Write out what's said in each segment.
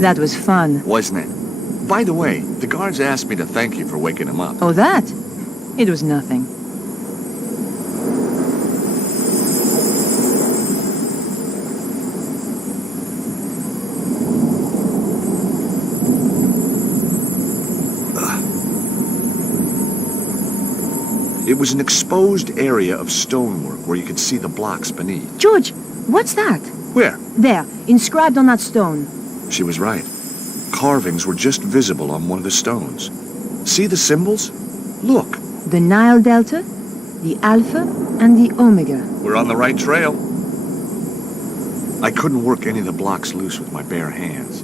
That was fun. Wasn't it? By the way, the guards asked me to thank you for waking them up. Oh, that? It was nothing. It was an exposed area of stonework where you could see the blocks beneath. George, what's that? Where? There, inscribed on that stone. She was right. Carvings were just visible on one of the stones. See the symbols? Look. The Nile Delta, the Alpha, and the Omega. We're on the right trail. I couldn't work any of the blocks loose with my bare hands.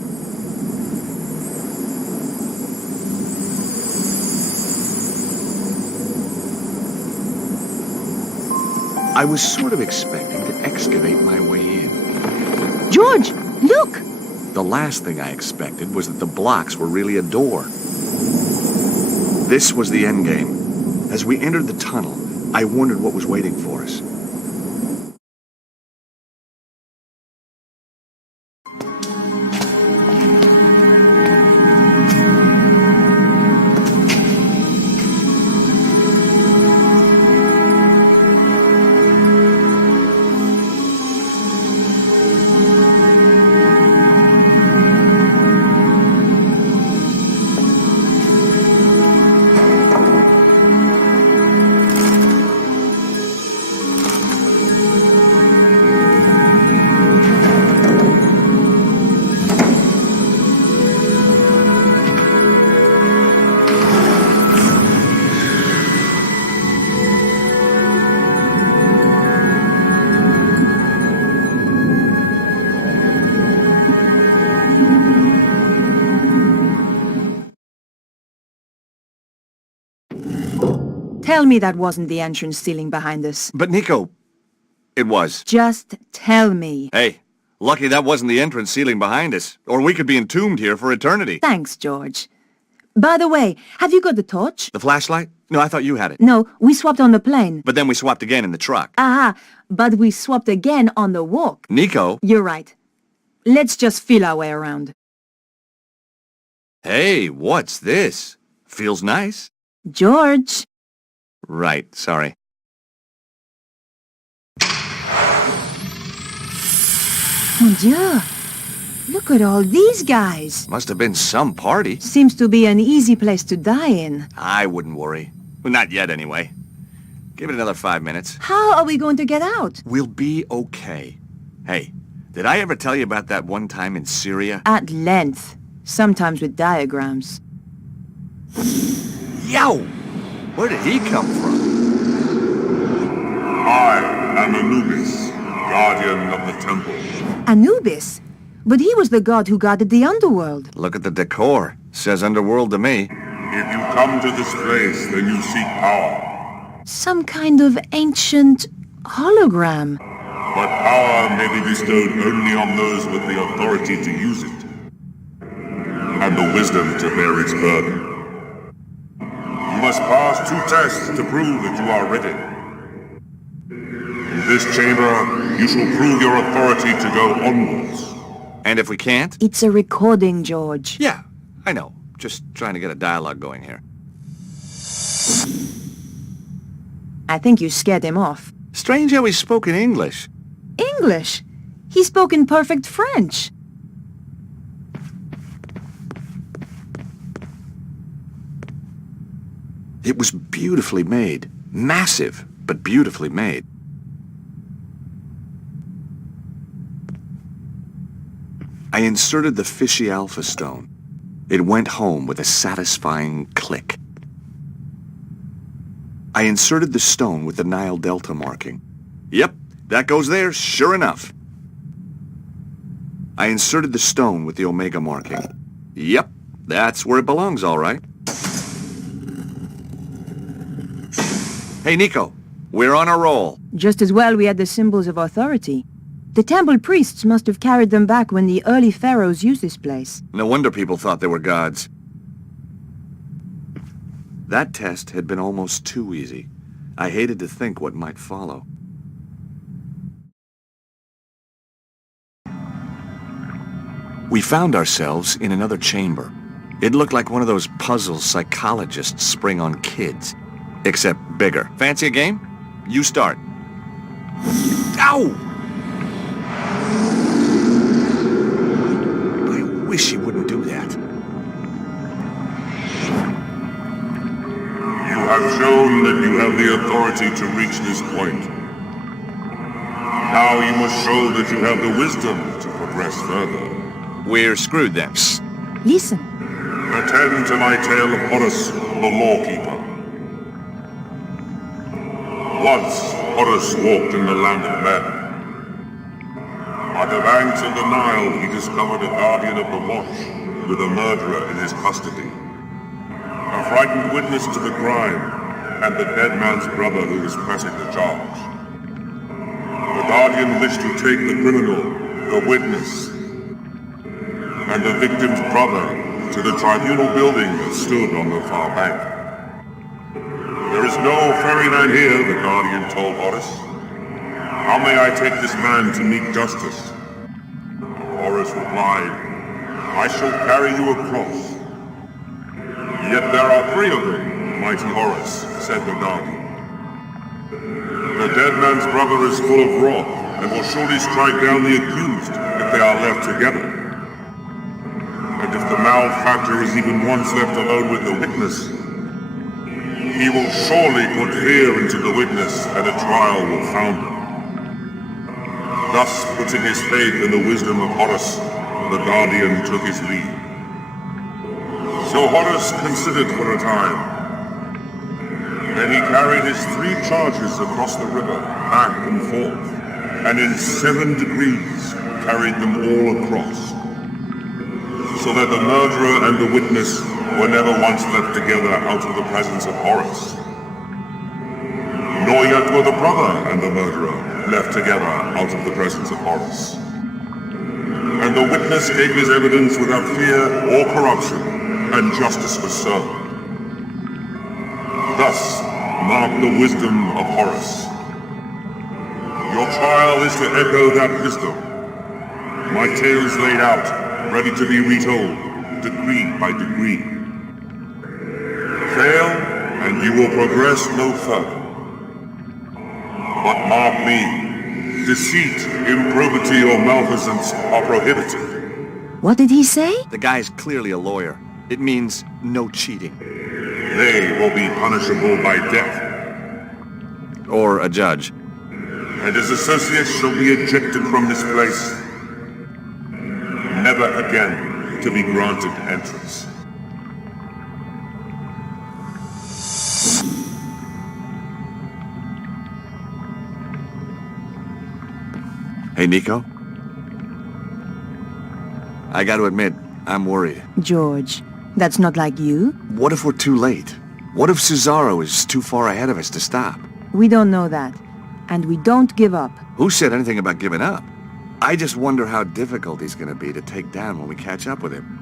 I was sort of expecting to excavate my way in. George, look! The last thing I expected was that the blocks were really a door. This was the end game. As we entered the tunnel, I wondered what was waiting for us. Tell me that wasn't the entrance ceiling behind us. But Nico, it was. Just tell me. Hey, lucky that wasn't the entrance ceiling behind us, or we could be entombed here for eternity. Thanks, George. By the way, have you got the torch? The flashlight? No, I thought you had it. No, we swapped on the plane. But then we swapped again in the truck. Aha, but we swapped again on the walk. Nico? You're right. Let's just feel our way around. Hey, what's this? Feels nice. George. Right, sorry. Mon Dieu! Look at all these guys. Must have been some party. Seems to be an easy place to die in. I wouldn't worry. Well, not yet, anyway. Give it another 5 minutes. How are we going to get out? We'll be okay. Hey, did I ever tell you about that one time in Syria? At length. Sometimes with diagrams. Yow! Where did he come from? I am Anubis, guardian of the temple. Anubis? But he was the god who guarded the underworld. Look at the decor. Says underworld to me. If you come to this place, then you seek power. Some kind of ancient hologram. But power may be bestowed only on those with the authority to use it, and the wisdom to bear its burden. You must pass 2 tests to prove that you are ready. In this chamber, you shall prove your authority to go onwards. And if we can't? It's a recording, George. Yeah, I know. Just trying to get a dialogue going here. I think you scared him off. Strange how he spoke in English. English? He spoke in perfect French. It was beautifully made. Massive, but beautifully made. I inserted the fishy alpha stone. It went home with a satisfying click. I inserted the stone with the Nile Delta marking. Yep, that goes there, sure enough. I inserted the stone with the Omega marking. Yep, that's where it belongs, all right. Hey, Nico, we're on a roll. Just as well we had the symbols of authority. The temple priests must have carried them back when the early pharaohs used this place. No wonder people thought they were gods. That test had been almost too easy. I hated to think what might follow. We found ourselves in another chamber. It looked like one of those puzzles psychologists spring on kids. Except bigger. Fancy a game? You start. Ow! I wish he wouldn't do that. You have shown that you have the authority to reach this point. Now you must show that you have the wisdom to progress further. We're screwed then. Listen. Attend to my tale of Horus, the Lawkeeper. Once, Horus walked in the land of men. By the banks of the Nile, he discovered a guardian of the watch with a murderer in his custody. A frightened witness to the crime, and the dead man's brother who was pressing the charge. The guardian wished to take the criminal, the witness, and the victim's brother to the tribunal building that stood on the far bank. There is no ferryman here, the guardian told Horus. How may I take this man to meet justice? Horus replied, I shall carry you across. Yet there are 3 of them, mighty Horus, said the guardian. The dead man's brother is full of wrath, and will surely strike down the accused if they are left together. And if the malefactor is even once left alone with the witness, he will surely put fear into the witness, and a trial will found him. Thus, putting his faith in the wisdom of Horus, the guardian took his leave. So Horus considered for a time. Then he carried his 3 charges across the river, back and forth, and in 7 degrees carried them all across, so that the murderer and the witness were never once left together out of the presence of Horus. Nor yet were the brother and the murderer left together out of the presence of Horus. And the witness gave his evidence without fear or corruption, and justice was served. Thus, mark the wisdom of Horus. Your trial is to echo that wisdom. My tale is laid out, ready to be retold, degree by degree. Fail, and you will progress no further. But mark me, deceit, improbity, or malfeasance are prohibited. What did he say? The guy's clearly a lawyer. It means no cheating. They will be punishable by death. Or a judge. And his associates shall be ejected from this place, never again to be granted entrance. Hey, Nico? I gotta admit, I'm worried. George, that's not like you. What if we're too late? What if Cesaro is too far ahead of us to stop? We don't know that. And we don't give up. Who said anything about giving up? I just wonder how difficult he's gonna be to take down when we catch up with him.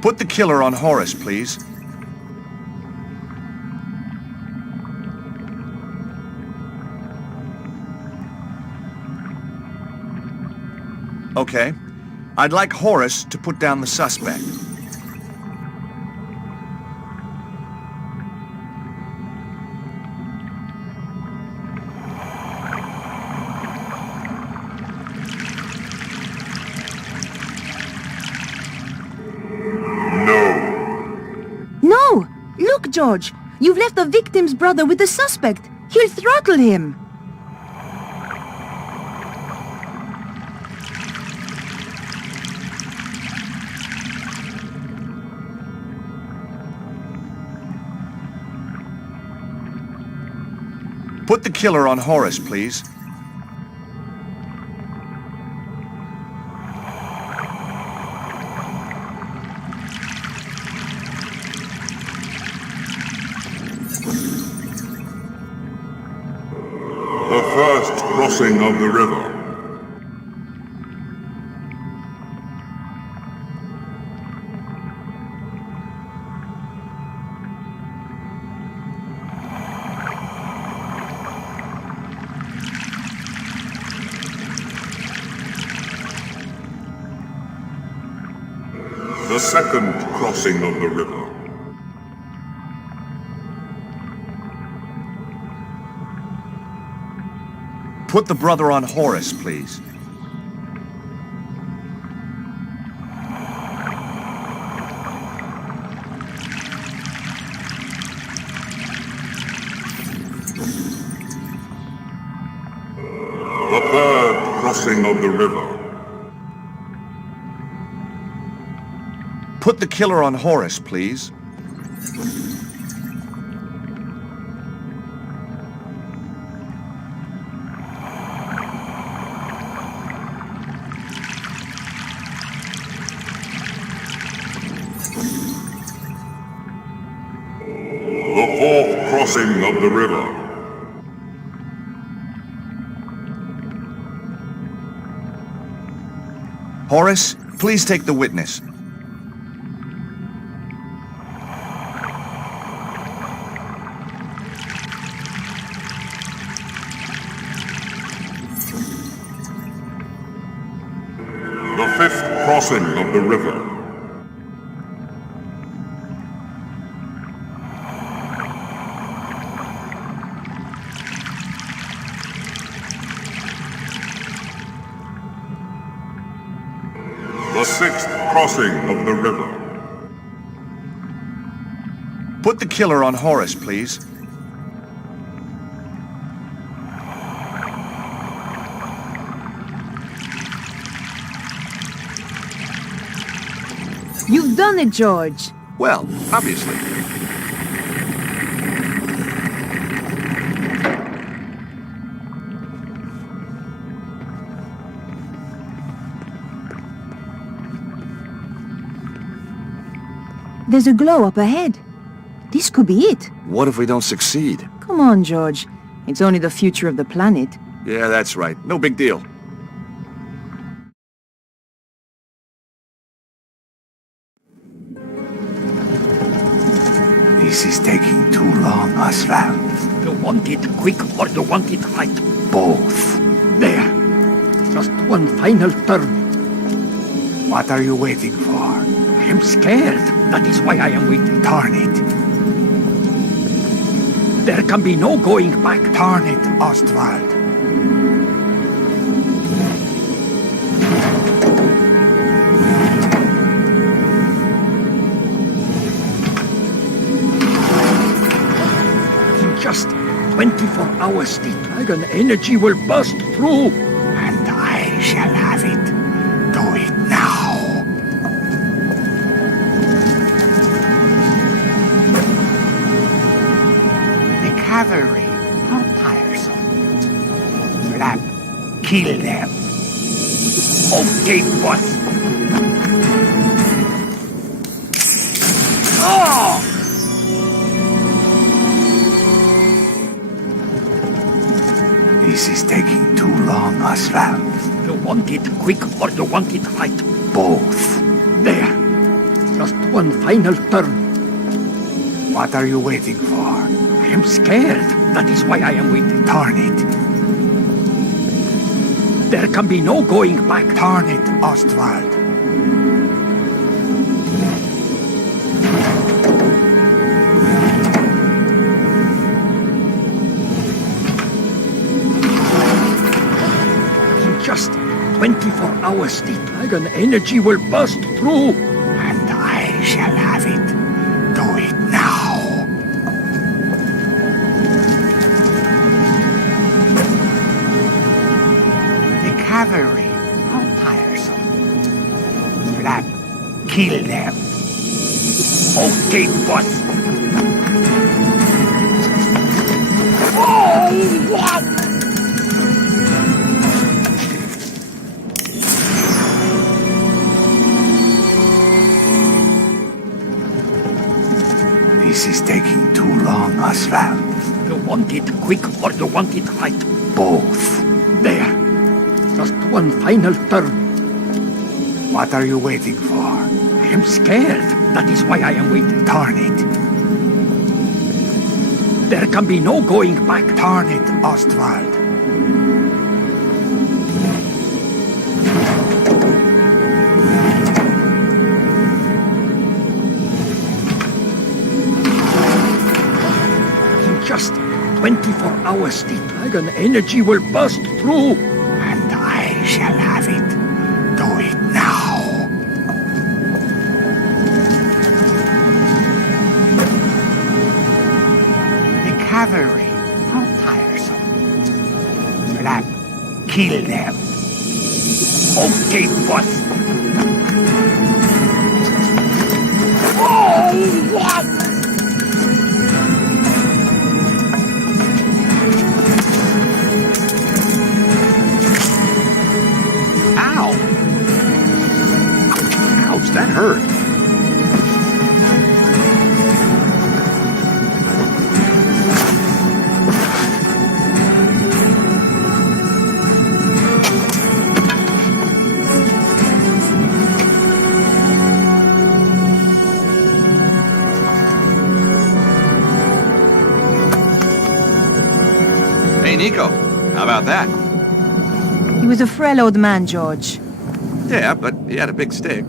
Put the killer on Horus, please. Okay. I'd like Horus to put down the suspect. No! Look, George! You've left the victim's brother with the suspect! He'll throttle him! Put the killer on Horus, please. crossing of the river. The second crossing of the river. Put the brother on Horus, please. The third crossing of the river. Put the killer on Horus, please. The fourth crossing of the river. Horus, please take the witness. The fifth crossing of the river. The sixth crossing of the river. Put the killer on Horus, please. You've done it, George. Well, obviously. There's a glow up ahead. This could be it. What if we don't succeed? Come on, George. It's only the future of the planet. Yeah, that's right. No big deal. This is taking too long, Oswald. You want it quick or you want it right? Both. There. Just one final turn. What are you waiting for? I am scared. That is why I am waiting. Turn it. There can be no going back. Turn it, Ostwald. In just 24 hours, the dragon energy will burst through. And I shall have it. Do it now. The cavalry are tiresome. Flap, kill them. Okay, boss. Oh! This is taking too long, Oswald. You want it quick or you want it right? Both. There. Just one final turn. What are you waiting for? I am scared. That is why I am waiting. Turn it. There can be no going back. Turn it, Ostwald. In just 24 hours, the dragon energy will burst through. And I shall have it. Do it now. The cavalry are tiresome. Flap, kill them. Okay, boss. Oh, wow! This is taking too long, Oswald. You want it quick or you want it right? Both. Just one final turn. What are you waiting for? I am scared. That is why I am waiting. Turn it. There can be no going back. Turn it, Ostwald. In just 24 hours, the dragon energy will burst through. And I shall have it. Do it now. The cavalry. How tiresome. Slap. Kill them. Okay, boss. Oh, what? Ow! Ouch, that hurt. Hey, Nico. How about that? He was a frail old man, George. Yeah, but he had a big stick.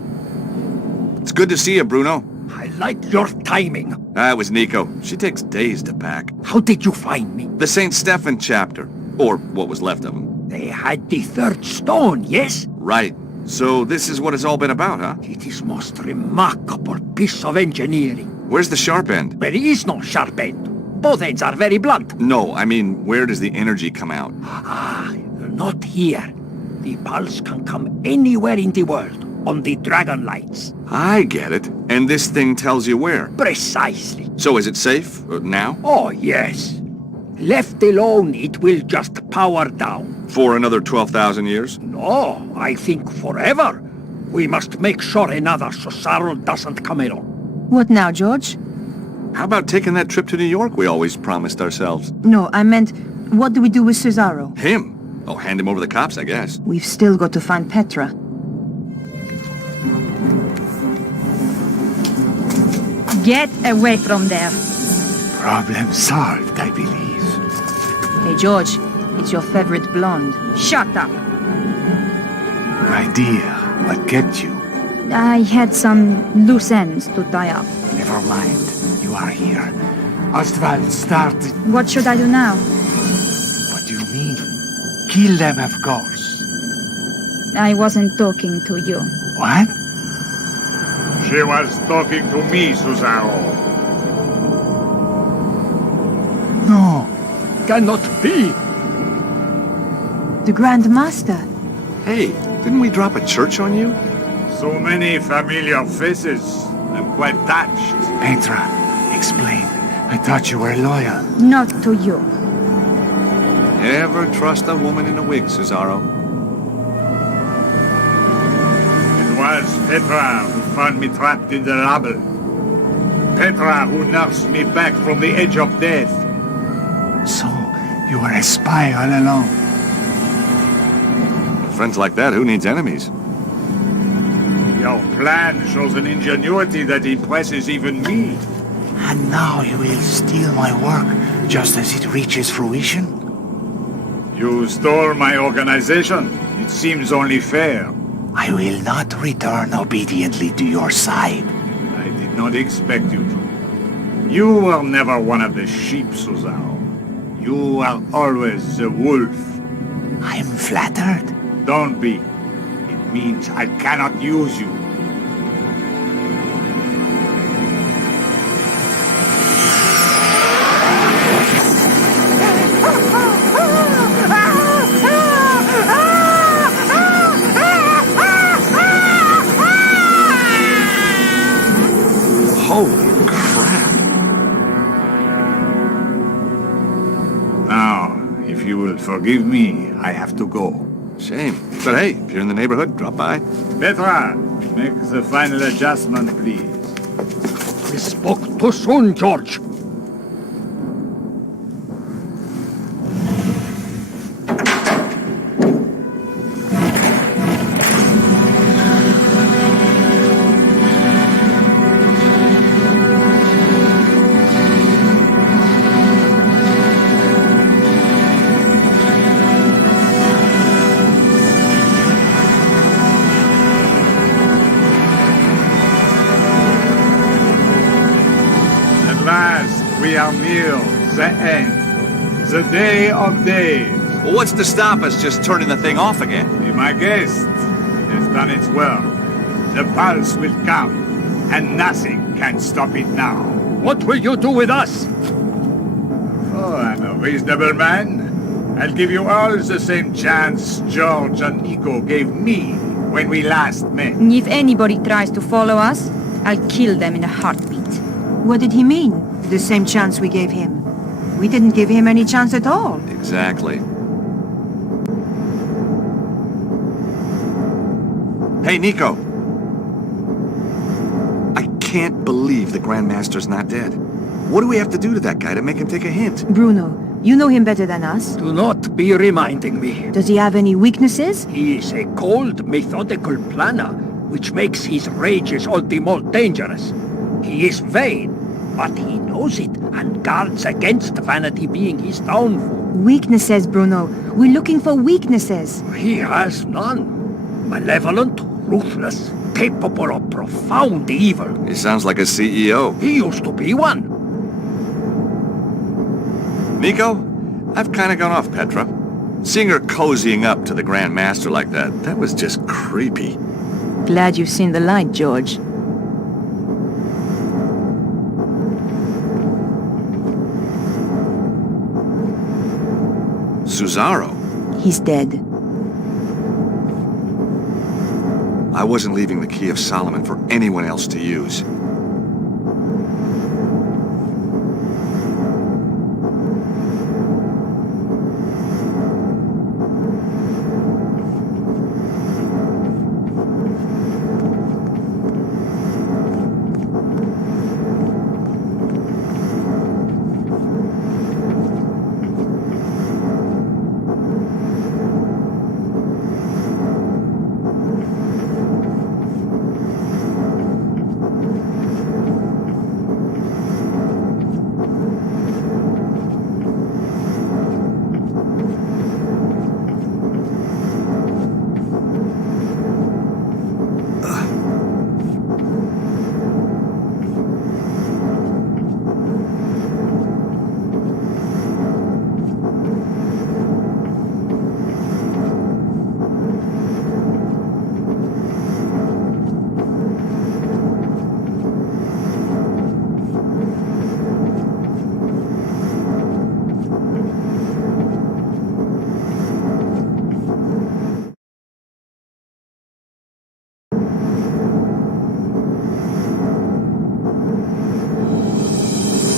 It's good to see you, Bruno. I like your timing. That was Nico. She takes days to pack. How did you find me? The St. Stephen chapter. Or what was left of him. They had the third stone, yes? Right. So this is what it's all been about, huh? It is most remarkable piece of engineering. Where's the sharp end? There is no sharp end. Both ends are very blunt. No, I mean, where does the energy come out? Ah, not here. The pulse can come anywhere in the world, on the dragon lights. I get it. And this thing tells you where. Precisely. So is it safe? Now? Oh, yes. Left alone, it will just power down. For another 12,000 years? No, I think forever. We must make sure another Cesaro doesn't come along. What now, George? How about taking that trip to New York we always promised ourselves? No, I meant, what do we do with Cesaro? Him? Oh, hand him over to the cops, I guess. We've still got to find Petra. Get away from there. Problem solved, I believe. Hey, George, it's your favorite blonde. Shut up. My dear, what kept you? I had some loose ends to tie up. Never mind. You are here. Ostwald started. What should I do now? What do you mean? Kill them, of course. I wasn't talking to you. What? She was talking to me, Cesaro. No. Cannot be. The Grand Master. Hey, didn't we drop a church on you? So many familiar faces. I'm quite touched. Petra, explain. I thought you were loyal. Not to you. Never trust a woman in a wig, Cesaro. It was Petra who found me trapped in the rubble. Petra who nursed me back from the edge of death. So, you were a spy all along. Friends like that, who needs enemies? Your plan shows an ingenuity that impresses even me. And now you will steal my work just as it reaches fruition? You stole my organization. It seems only fair. I will not return obediently to your side. I did not expect you to. You were never one of the sheep, Cesaro. You were always the wolf. I'm flattered. Don't be. It means I cannot use you. Holy crap. Now, if you will forgive me, I have to go. Shame. But hey, if you're in the neighborhood, drop by. Petra, make the final adjustment, please. We spoke too soon, George. our meal, the end. The day of days. Well, what's to stop us just turning the thing off again? Be my guest. It has done its work. The pulse will come, and nothing can stop it now. What will you do with us? Oh, I'm a reasonable man. I'll give you all the same chance George and Nico gave me when we last met. If anybody tries to follow us, I'll kill them in a heartbeat. What did he mean? The same chance we gave him. We didn't give him any chance at all. Exactly. Hey, Nico. I can't believe the Grandmaster's not dead. What do we have to do to that guy to make him take a hint? Bruno, you know him better than us. Do not be reminding me. Does he have any weaknesses? He is a cold, methodical planner, which makes his rages all the more dangerous. He is vain, but he knows it and guards against vanity being his downfall. Weaknesses, Bruno. We're looking for weaknesses. He has none. Malevolent, ruthless, capable of profound evil. He sounds like a CEO. He used to be one. Nico, I've kind of gone off Petra. Seeing her cozying up to the Grand Master like that was just creepy. Glad you've seen the light, George. Cesaro? He's dead. I wasn't leaving the Key of Solomon for anyone else to use.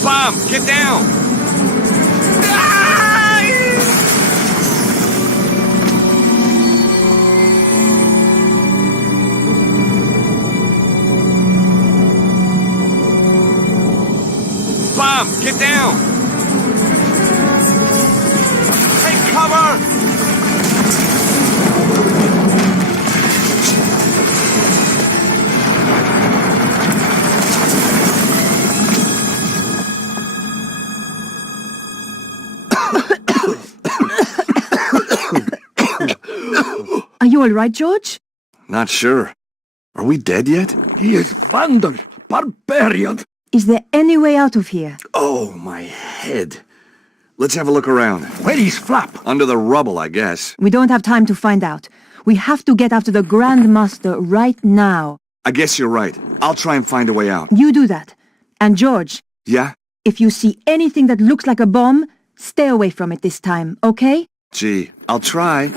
Bomb! Get down! Bomb! Get down! Take cover! Are you all right, George? Not sure. Are we dead yet? He is vandal, barbarian. Is there any way out of here? Oh, my head. Let's have a look around. Where is Flap? Under the rubble, I guess. We don't have time to find out. We have to get after the Grand Master right now. I guess you're right. I'll try and find a way out. You do that. And George, Yeah? if you see anything that looks like a bomb, stay away from it this time, okay? Gee, I'll try.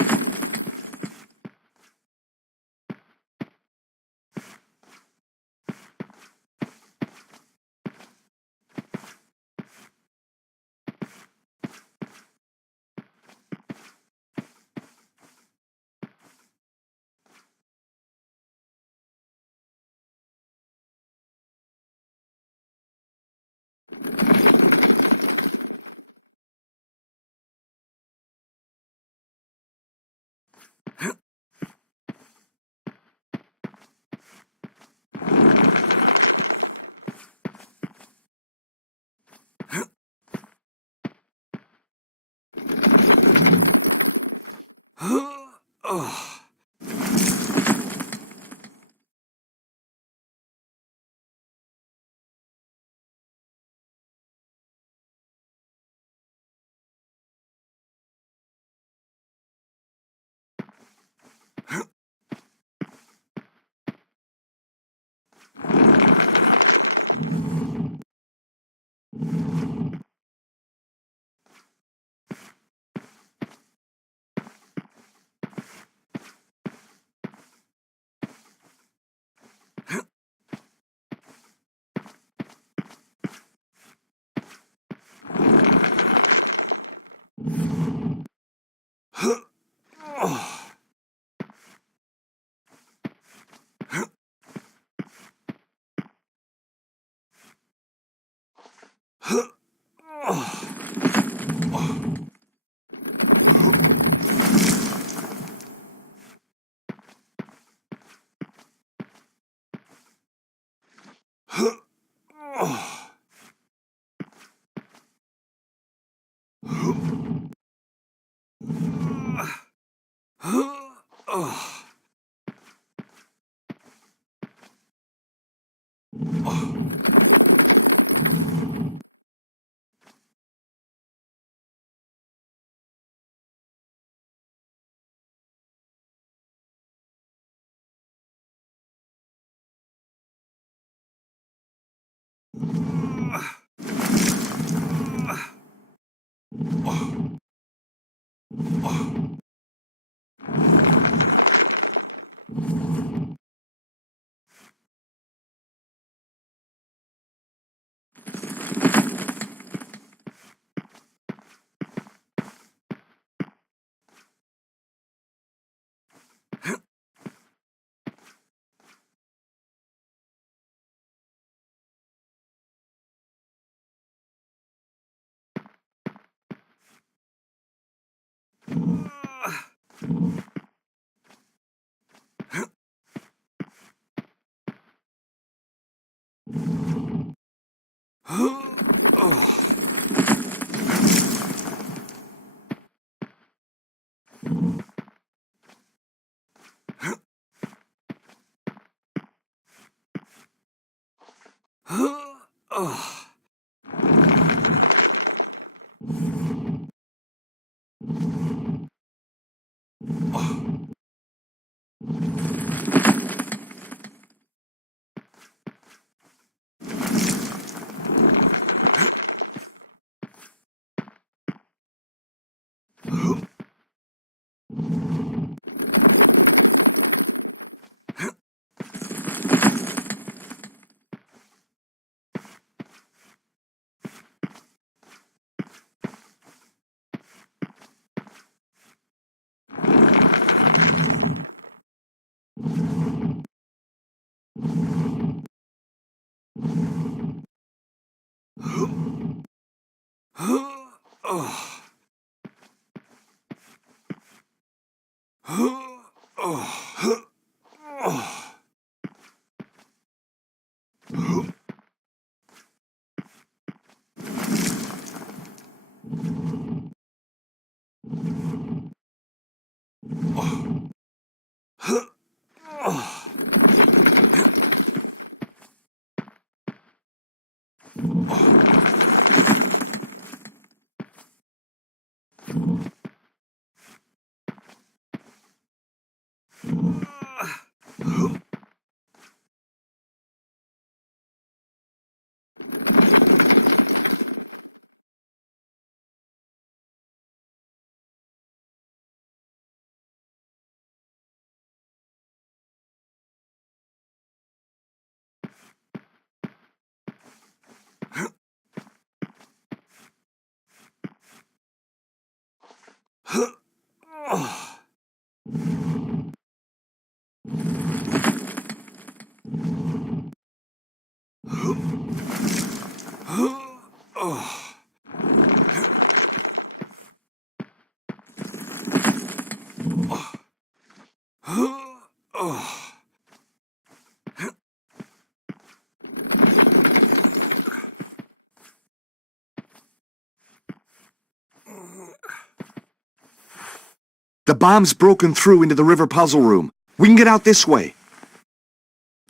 The bomb's broken through into the river puzzle room. We can get out this way.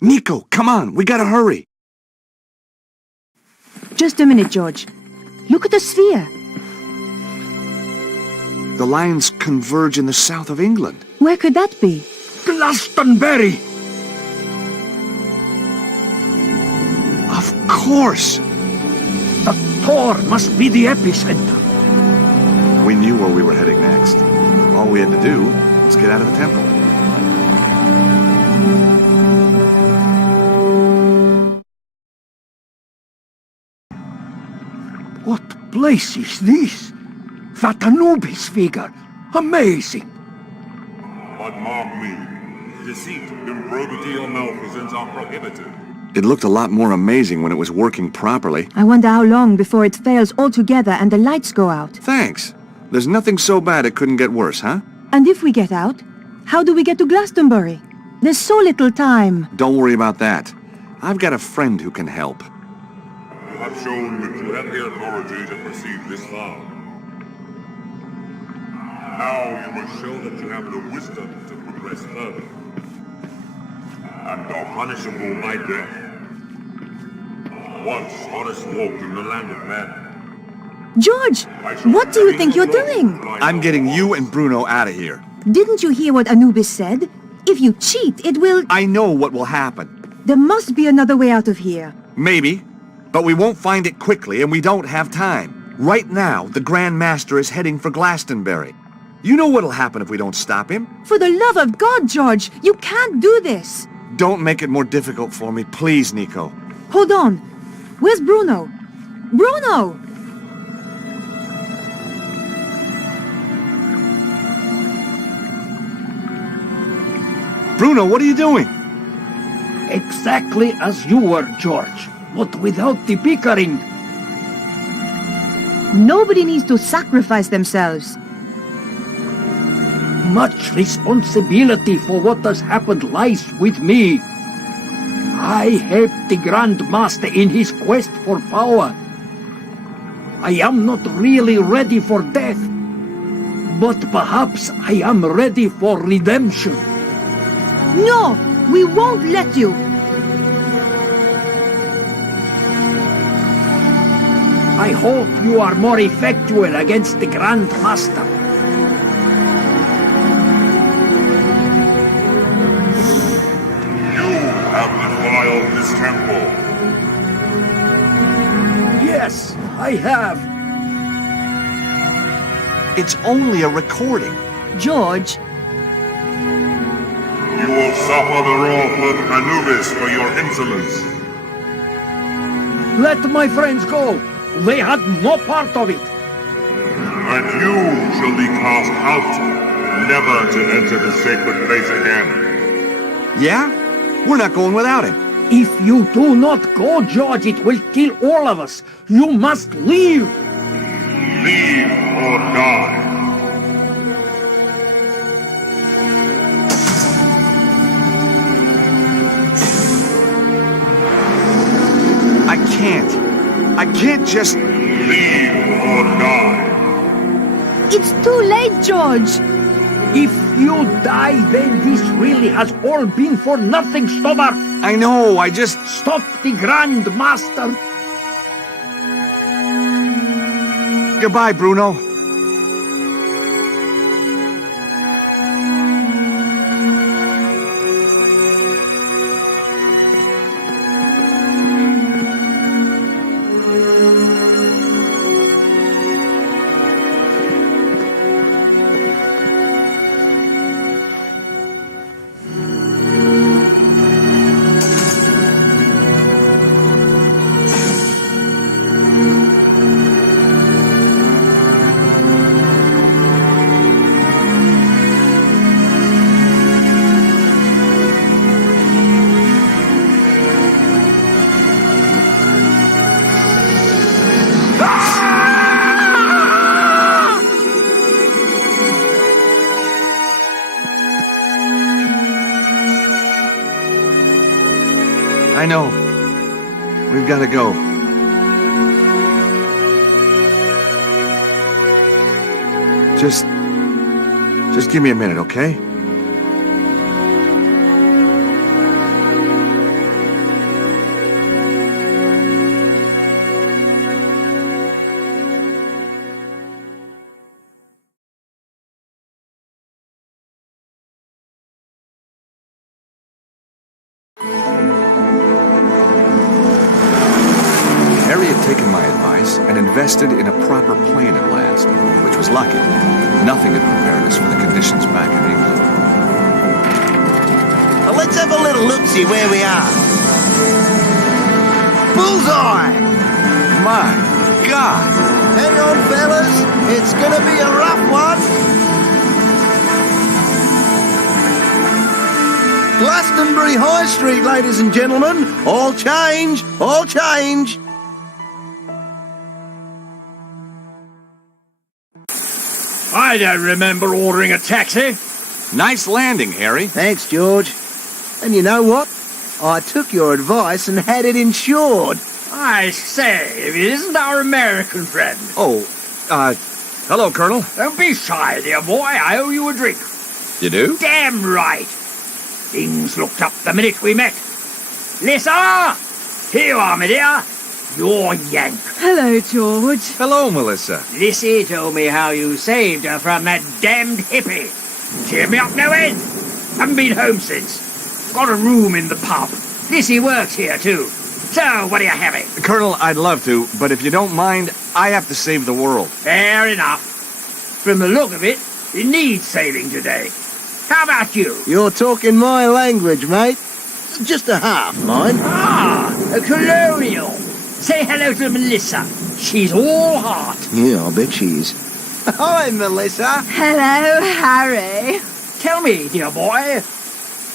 Nico, come on, we gotta hurry. Just a minute, George. Look at the sphere. The lines converge in the south of England. Where could that be? Glastonbury! Of course! The Tor must be the epicenter. We knew where we were heading next. All we had to do was get out of the temple. What place is this? That Anubis figure. Amazing. But mark me, deceit, improbity, or malfeasance are prohibited. It looked a lot more amazing when it was working properly. I wonder how long before it fails altogether and the lights go out. Thanks. There's nothing so bad it couldn't get worse, huh? And if we get out, how do we get to Glastonbury? There's so little time. Don't worry about that. I've got a friend who can help. You have shown that you have the authority to proceed this far. Now you must show that you have the wisdom to progress further. And are punishable by death. Once honest walked in the land of men. George, what do you think you're doing? I'm getting you and Bruno out of here. Didn't you hear what Anubis said? If you cheat, it will... I know what will happen. There must be another way out of here. Maybe, but we won't find it quickly and we don't have time. Right now, the Grand Master is heading for Glastonbury. You know what'll happen if we don't stop him? For the love of God, George, you can't do this. Don't make it more difficult for me, please, Nico. Hold on. Where's Bruno? Bruno! Bruno, what are you doing? Exactly as you were, George, but without the bickering. Nobody needs to sacrifice themselves. Much responsibility for what has happened lies with me. I helped the Grand Master in his quest for power. I am not really ready for death, but perhaps I am ready for redemption. No! We won't let you! I hope you are more effectual against the Grand Master. You have defiled this temple. Yes, I have. It's only a recording. George, You will suffer the wrath of Anubis for your insolence. Let my friends go. They had no part of it. And you shall be cast out, never to enter the sacred place again. Yeah? We're not going without him. If you do not go, George, it will kill all of us. You must leave. Leave or die. I can't. I can't just... Leave or die. it's too late, George! If you die, then this really has all been for nothing, Stobart. I know, I just... Stop the Grand Master. Goodbye, Bruno. I know. We've got to go. Just give me a minute, okay? Harry had taken my advice and invested in a proper plane at last, which was lucky. Nothing had prepared us for the conditions back in England. Well, let's have a little look-see where we are. Bullseye! My God! Hang on, fellas. It's gonna be a rough one. Glastonbury High Street, ladies and gentlemen. All change, all change. I don't remember ordering a taxi. Nice landing, Harry. Thanks, George. And you know what? I took your advice and had it insured. I say, if it isn't our American friend. Oh, hello, Colonel. Don't be shy, dear boy. I owe you a drink. You do? Damn right. Things looked up the minute we met. Lisa! Here you are, my dear. You're Yank. Hello, George. Hello, Melissa. Lissy told me how you saved her from that damned hippie. Cheered me up no end. Haven't been home since. Got a room in the pub. Lissy works here, too. So, what are you having? Colonel, I'd love to, but if you don't mind, I have to save the world. Fair enough. From the look of it, it needs saving today. How about you? You're talking my language, mate. Just a half, mind. Ah, a colonial. Say hello to Melissa. She's all heart. Yeah, I bet she is. Hi, Melissa. Hello, Harry. Tell me, dear boy,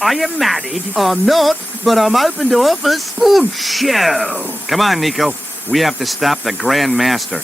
are you married? I'm not, but I'm open to offers. Good show. Come on, Nico. We have to stop the Grand Master.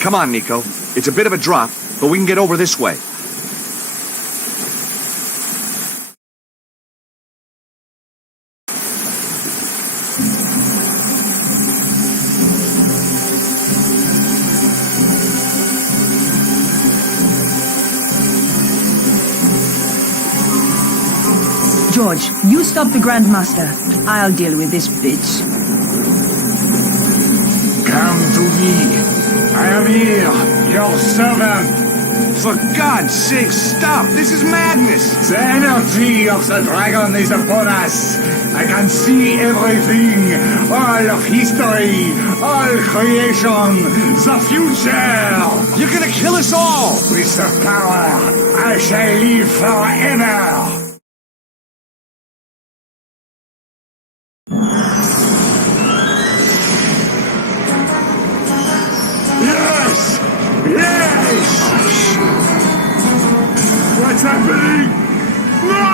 Come on, Nico. It's a bit of a drop, but we can get over this way. George, you stop the Grandmaster. I'll deal with this bitch. Come to me. I am here, your servant. For God's sake, stop! This is madness! The energy of the dragon is upon us. I can see everything. All of history. All creation. The future. You're gonna kill us all! With the power, I shall live forever. Yes! Yes! What's happening? No!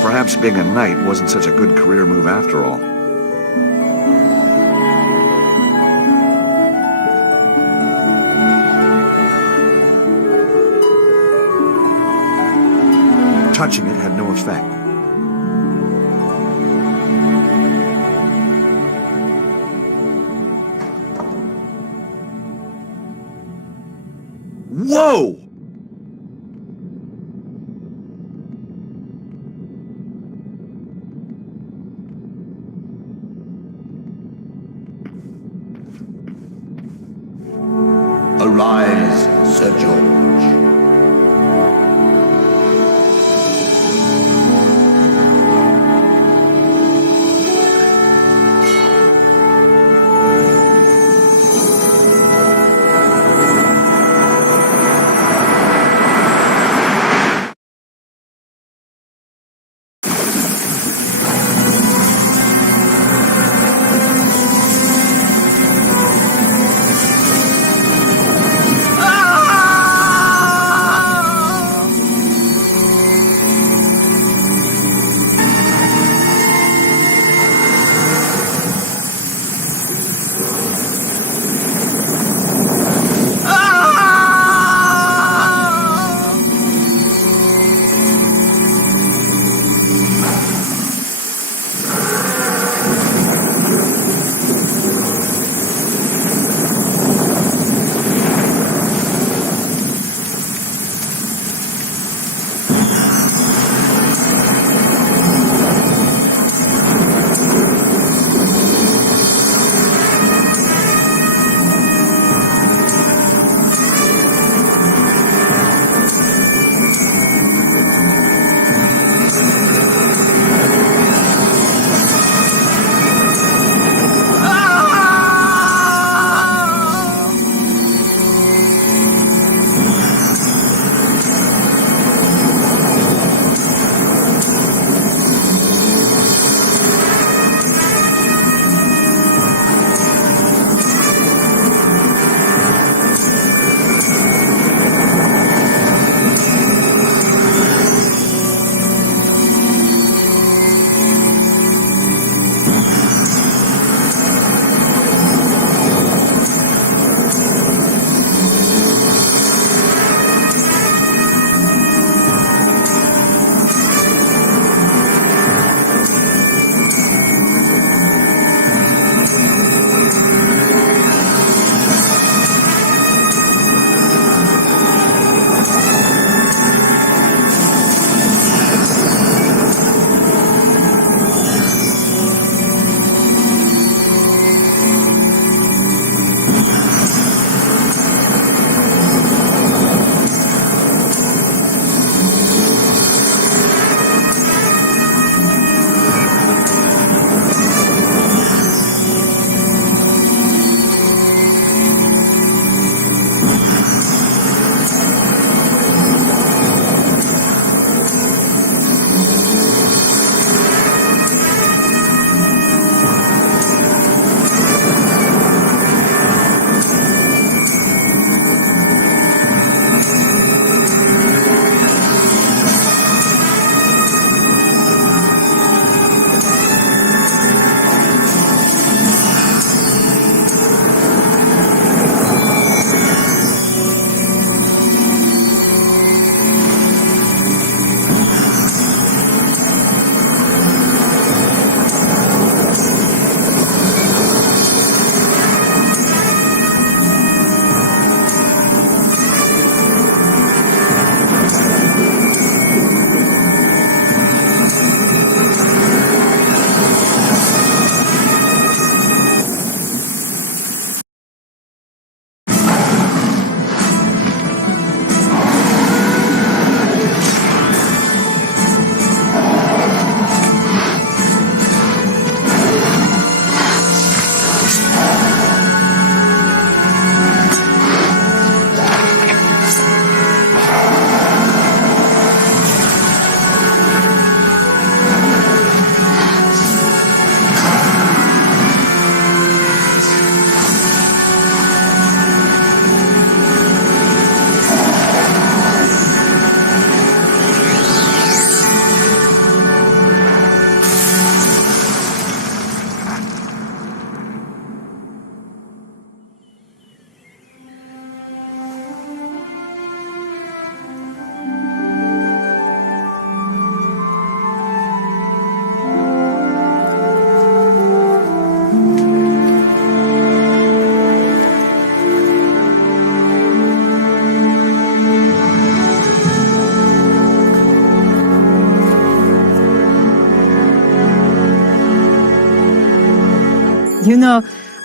Perhaps being a knight wasn't such a good career move after all. Touching it had no effect. Whoa! Arise, Sir George.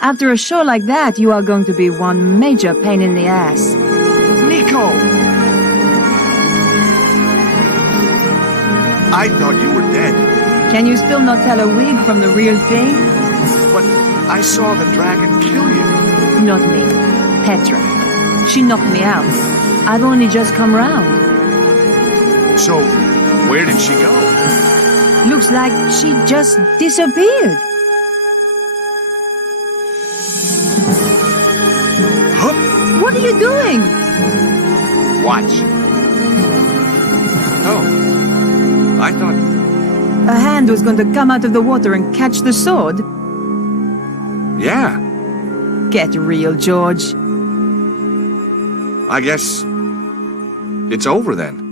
After a show like that, you are going to be one major pain in the ass. Nico! I thought you were dead. Can you still not tell a wig from the real thing? But I saw the dragon kill you. Not me. Petra. She knocked me out. I've only just come round. So, where did she go? Looks like she just disappeared. Huh? What are you doing? Watch. Oh. I thought... A hand was going to come out of the water and catch the sword. Yeah. Get real, George. I guess... it's over then.